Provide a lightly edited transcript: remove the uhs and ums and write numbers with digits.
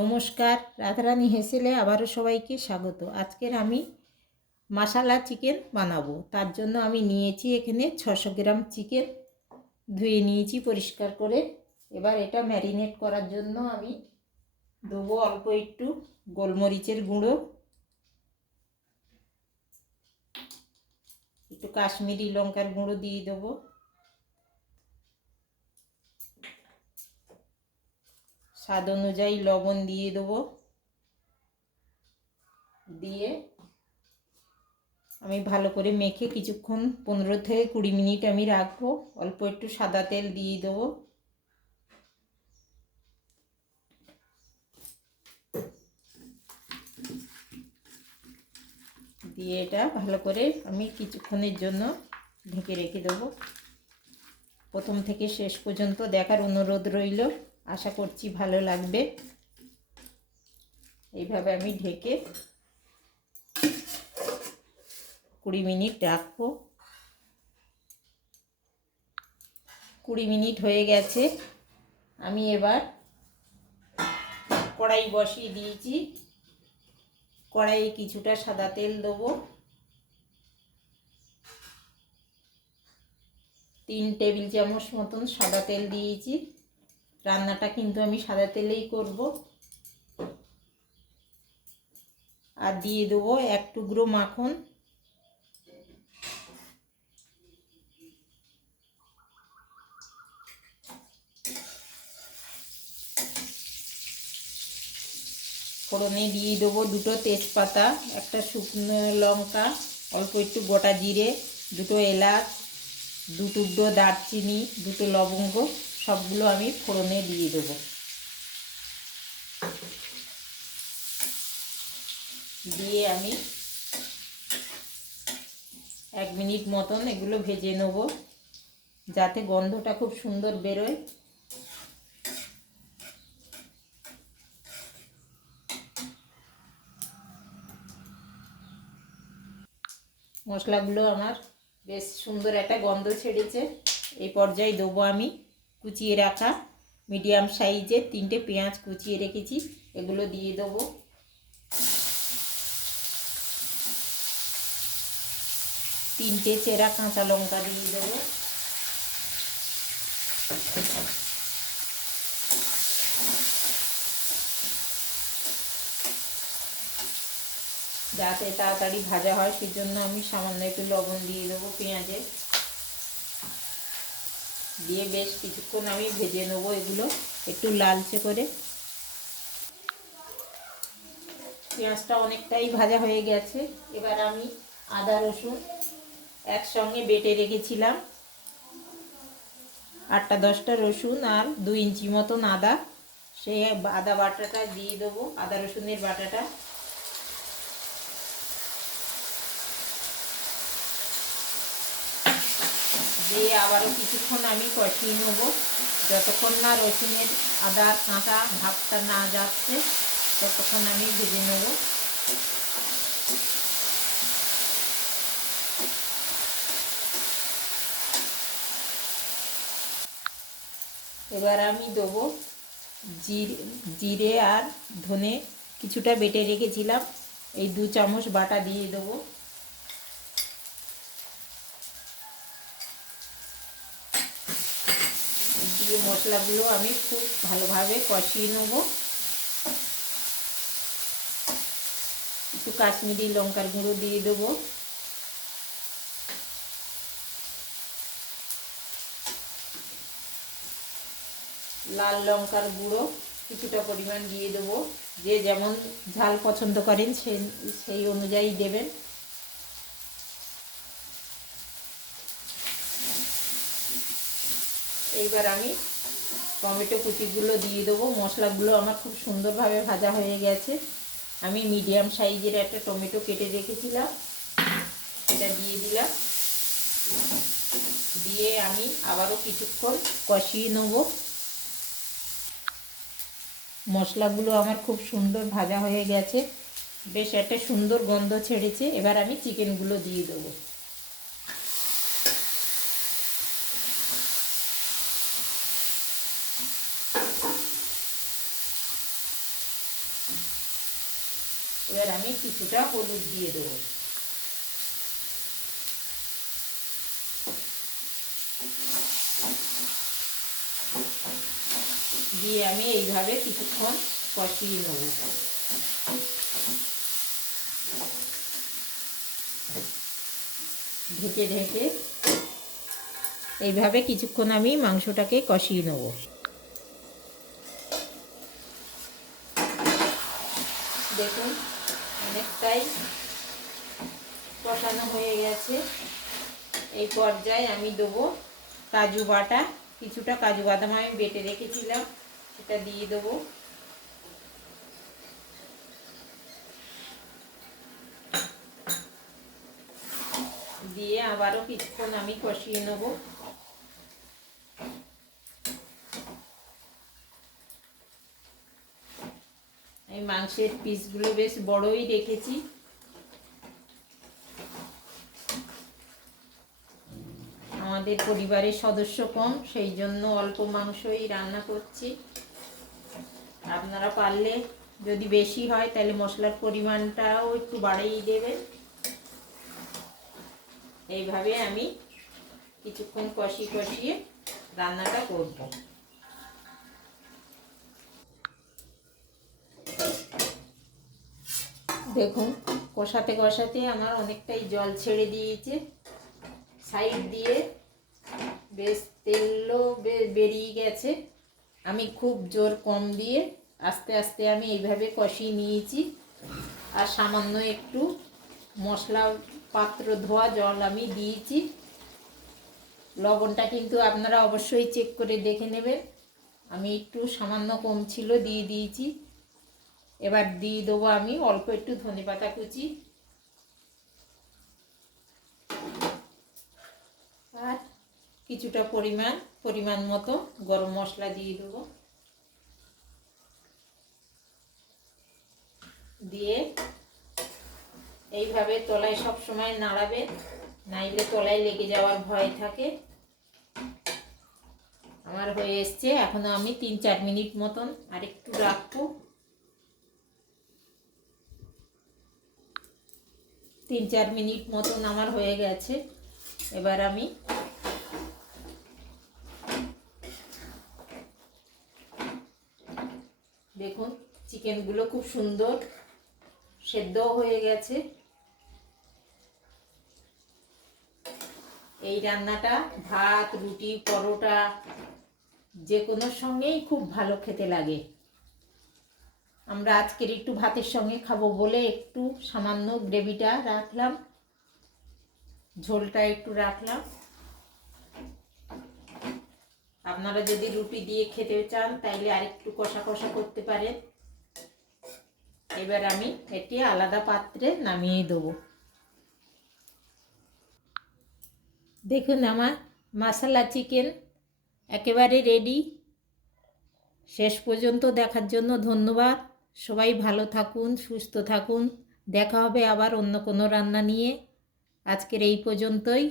নমস্কার, রাধারানী হেসেলে আবারও সবাইকে স্বাগত। আজকের আমি মশালা চিকেন বানাবো। তার জন্য আমি নিয়েছি এখানে 600 গ্রাম চিকেন, ধুয়ে নিয়েছি পরিষ্কার করে। এবার এটা ম্যারিনেট করার জন্য আমি দেবো অল্প একটু গোলমরিচের গুঁড়ো, একটু কাশ্মীরি লঙ্কার গুঁড়ো দিয়ে দেবো, স্বাদ অনুযায়ী লবণ দিয়ে দেবো। দিয়ে আমি ভালো করে মেখে কিছুক্ষণ 15 থেকে 20 মিনিট আমি রাখবো। অল্প একটু সাদা তেল দিয়ে দেবো। দিয়ে এটা ভালো করে আমি কিছুক্ষণের জন্য ঢেকে রেখে দেবো। প্রথম থেকে শেষ পর্যন্ত দেখার অনুরোধ রইল, আশা করছি ভালো লাগবে। এইভাবে আমি ঢেকে 20 মিনিট রাখবো। 20 মিনিট হয়ে গেছে। আমি এবার কড়াই বসিয়ে দিয়েছি। কড়াইয়ে কিছুটা সাদা তেল দেবো। 3 টেবিল চামচ মতন সাদা তেল দিয়েছি। রান্নাটা কিন্তু আমি সাদা তেলেই করব। আর দিয়ে দেবো 1 টুকরো মাখন। ফোড়নে দিয়ে দেবো 2টো তেজপাতা, একটা শুকনো লঙ্কা, অল্প একটু গোটা জিরে, 2টো এলাচ, 2 টুকরো দারচিনি, 2টো লবঙ্গ, সবগুলো আমি ফোড়নে দিয়ে দেবো। দিয়ে আমি 1 মিনিট মতন এগুলো ভেজে নেব, যাতে গন্ধটা খুব সুন্দর বেরোয়। মশলাগুলো আমার বেশ সুন্দর একটা গন্ধ ছেড়েছে। এই পর্যায়ে দেবো আমি কুচিয়ে রাখা মিডিয়াম সাইজের 3টে পেঁয়াজ কুচিয়ে রেখেছি, এগুলো দিয়ে দেবো। তিনটে চেরা কাঁচা লঙ্কা দিয়ে দেবো। যাতে তাড়াতাড়ি ভাজা হয় সেজন্য আমি সামান্য একটু লবণ দিয়ে দেবো পেঁয়াজে। দিয়ে বেশ কিছুক্ষণ আমি ভেজে নেবো এগুলো একটু লালচে করে। পেঁয়াজটা অনেকটাই ভাজা হয়ে গেছে। এবার আমি আদা রসুন একসঙ্গে বেটে রেখেছিলাম, 8-10টা রসুন আর 2 ইঞ্চি মতন আদা, সেই আদা বাটাটা দিয়ে দেবো, আদা রসুনের বাটাটা। দিয়ে আবারও কিছুক্ষণ আমি কষিয়ে নেব, যতক্ষণ না রসুনের আদার কাঁচা ভাবটা না যাচ্ছে ততক্ষণ আমি ভেজে নেব। এবার আমি দেবো জিরে আর ধনে কিছুটা বেটে রেখেছিলাম, এই 2 চামচ বাটা দিয়ে দেবো। দিয়ে মশলাগুলো আমি খুব ভালোভাবে কষিয়ে নেব। একটু কাশ্মীরি লঙ্কার গুঁড়ো দিয়ে দেবো। লাল লঙ্কার গুঁড়ো কিছুটা পরিমাণ দিয়ে দেবো, যে যেমন ঝাল পছন্দ করেন সেই অনুযায়ী দেবেন। এইবার আমি টমেটো কুচিগুলো দিয়ে দেবো। মশলাগুলো আমার খুব সুন্দরভাবে ভাজা হয়ে গেছে। আমি মিডিয়াম সাইজের একটা টমেটো কেটে রেখেছিলাম, এটা দিয়ে দিলাম। দিয়ে আমি আবারও কিছুক্ষণ কষিয়ে নেব। মশলাগুলো আমার খুব সুন্দর ভাজা হয়ে গেছে, বেশ একটা সুন্দর গন্ধ ছেড়েছে। এবার আমি চিকেনগুলো দিয়ে দেবো। এবার আমি কিছুটা হলুদ দিয়ে দেবো। দিয়ে আমি এইভাবে কিছুক্ষণ কষিয়ে নেব। ঢেকে ঢেকে এইভাবে কিছুক্ষণ আমি মাংসটাকে কষিয়ে নেব। দেখুন অনেকটাই কষানো হয়ে গেছে। এই পর্যায়ে আমি দেবো কাজু বাটা। কিছুটা কাজু বাদাম আমি বেটে রেখেছিলাম, সেটা দিয়ে দেবো। দিয়ে আবারও কিছুক্ষণ আমি কষিয়ে নেব। এই মাংসের পিসগুলো বেশ বড়ই রেখেছি। আমাদের পরিবারের সদস্য কম, সেই জন্য অল্প মাংসই রান্না করছি। আপনারা পারলে যদি বেশি হয় তাহলে মশলার পরিমাণটাও একটু বাড়িয়ে দেবেন। এইভাবে আমি কিছুক্ষণ কষিয়ে রান্নাটা করব। দেখুন কষাতে কষাতে আমার অনেকটাই জল ছেড়ে দিয়েছে। সাইড দিয়ে বেশ তেলও বেরিয়ে গেছে। আমি খুব জোর কম দিয়ে আস্তে আস্তে আমি এইভাবে কষিয়ে নিয়েছি। আর সামান্য একটু মশলা পাত্র ধোয়া জল আমি দিয়েছি। লবণটা কিন্তু আপনারা অবশ্যই চেক করে দেখে নেবেন। আমি একটু সামান্য কম ছিল, দিয়ে দিয়েছি। এবার দিয়ে দেবো আমি অল্প একটু ধনেপাতা কুচি আর কিছুটা পরিমাণ মতো গরম মশলা দিয়ে দেবো। দিয়ে এইভাবে তলায় সব সময় নাড়াবেন, নাইলে তলায় লেগে যাওয়ার ভয় থাকে। আমার হয়ে এসছে, এখনো আমি 3-4 মিনিট মতন আর একটু রাখবো। 3-4 মিনিট মতন আমার হয়ে গেছে। এবার আমি দেখুন চিকেনগুলো খুব সুন্দর সেদ্ধ হয়ে গেছে। এই রান্নাটা ভাত, রুটি, পরোটা যে কোনো সঙ্গেই খুব ভালো খেতে লাগে। আমরা আজকের একটু ভাতের সঙ্গে খাবো বলে একটু সামান্য গ্রেভিটা রাখলাম, ঝোলটা একটু রাখলাম। আপনারা যদি রুটি দিয়ে খেতে চান তাইলে আরেকটু কষা কষা করতে পারেন। এবার আমি এটি আলাদা পাত্রে নামিয়ে দেবো। দেখুন আমার মশলা চিকেন একেবারে রেডি। শেষ পর্যন্ত দেখার জন্য ধন্যবাদ। সবাই ভালো থাকুন, সুস্থ থাকুন। দেখা হবে আবার অন্য কোনো রান্না নিয়ে। আজকের এই পর্যন্তই।